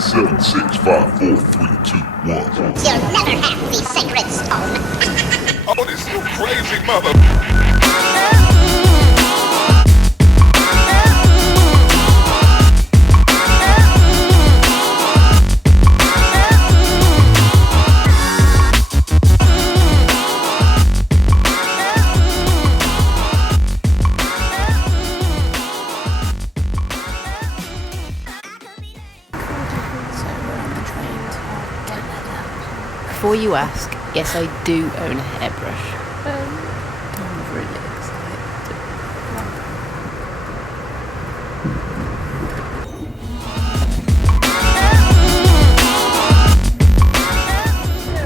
7, 6, 5, 4, 3, 2, 1. You'll never have the sacred stone. Oh, this you crazy mother. Before you ask, yes, I do own a hairbrush. I'm really excited.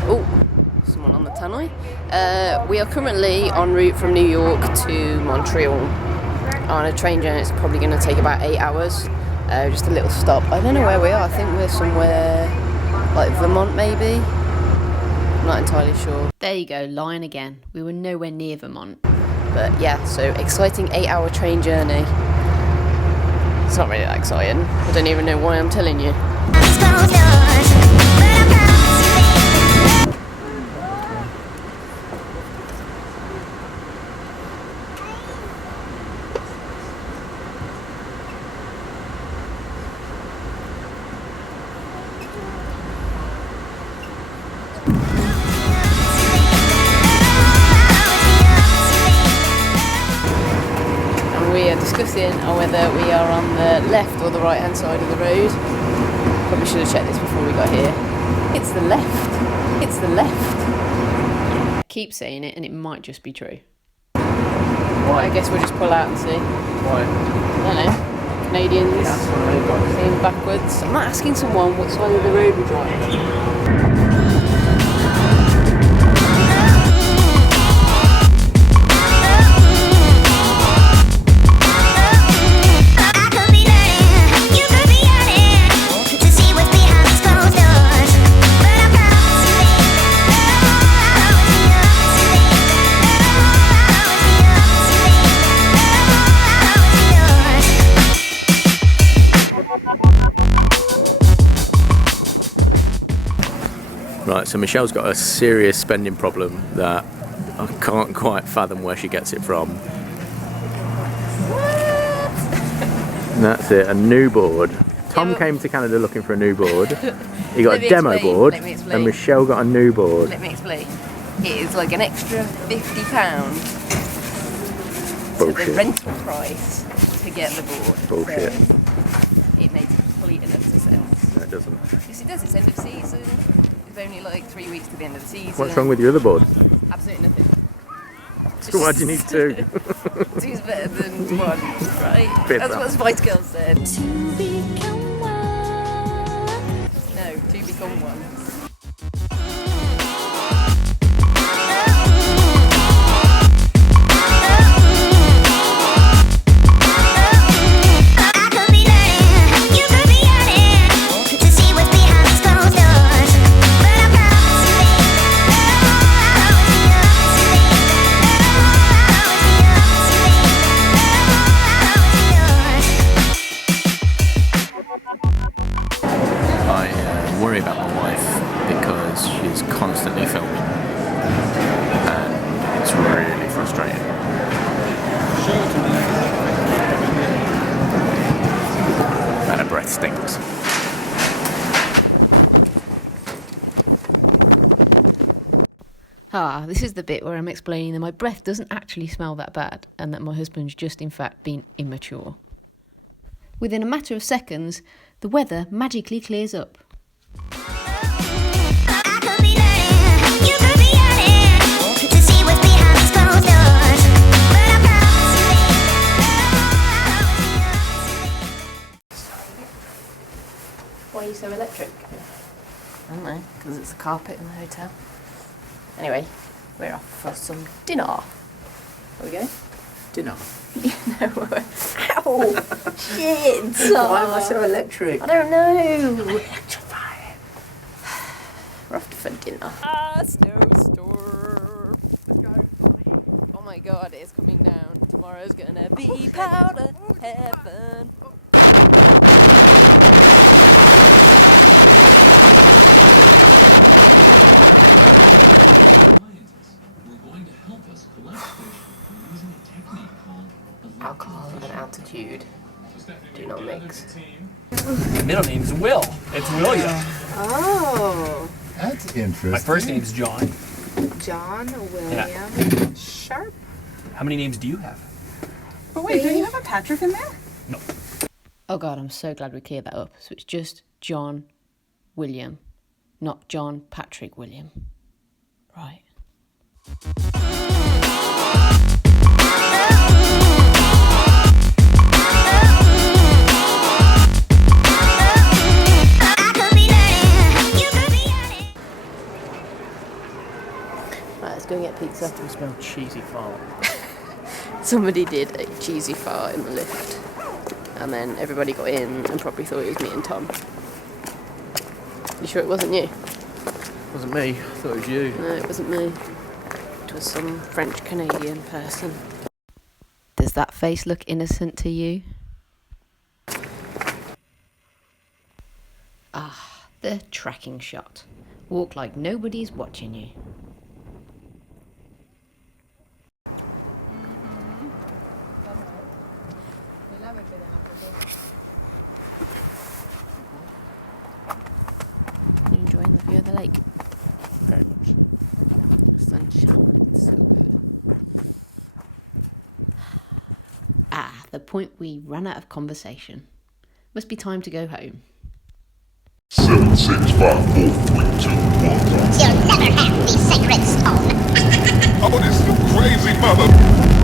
Oh, someone on the tannoy. We are currently en route from New York to Montreal on a train journey. It's probably going to take about 8 hours. Just a little stop. I don't know where we are. I think we're somewhere like Vermont, maybe. Not entirely sure. There you go, lying again. We were nowhere near Vermont. But yeah, so exciting 8-hour train journey. It's not really that exciting. I don't even know why I'm telling you. We are discussing whether we are on the left or the right hand side of the road. Probably should have checked this before we got here. It's the left. It's the left. Keep saying it and it might just be true. Why? I guess we'll just pull out and see. Why? I don't know. Canadians seeing backwards. I'm not asking someone what side of the road we're driving. Right, so Michelle's got a serious spending problem that I can't quite fathom where she gets it from. And that's it, a new board. Tom came to Canada looking for a new board. He got a demo board, and Michelle got a new board. Let me explain. It is like an extra £50 to the rental price to get the board. Bullshit. So it makes complete and utter sense. No, it doesn't. Yes, it does. It's end of season. It's only like 3 weeks to the end of the season. What's wrong with your other board? Absolutely nothing. So why do you need two? Two's better than one, right? Bit That's that. what Spice Girls said. To become one. No, two become one. I worry about my wife because she's constantly filming and it's really frustrating. And her breath stinks. This is the bit where I'm explaining that my breath doesn't actually smell that bad and that my husband's just in fact been immature. Within a matter of seconds, the weather magically clears up. Why are you so electric? I don't know, because it's a carpet in the hotel. Anyway, we're off for some dinner. Are we going? Dinner. No. Ow! Shit! Why am I so electric? I don't know. Electrifying. We're off for dinner. Snowstorm. Let's go. Oh my god, it's coming down. Tomorrow's gonna be powder heaven. feud. Do not mix. My middle name's Will. It's William. Oh. That's interesting. My first name's John. John, William, Yeah. Sharp. How many names do you have? But wait, don't you have a Patrick in there? No. Oh god, I'm so glad we cleared that up. So it's just John William, not John Patrick William. Right. Right, let's go and get pizza. I smell cheesy fart. Somebody did a cheesy fart in the lift, and then everybody got in and probably thought it was me and Tom. You sure it wasn't you? Wasn't me. I thought it was you. No, it wasn't me. It was some French-Canadian person. Does that face look innocent to you? Ah, the tracking shot. Walk like nobody's watching you. You enjoying the view of the lake? Very much. The sun's shining, it's so good. Ah, the point we ran out of conversation. Must be time to go home. 7, 6, 5, 4, 3, 2, 1. You'll never have the sacred stone. Oh, this is crazy mother.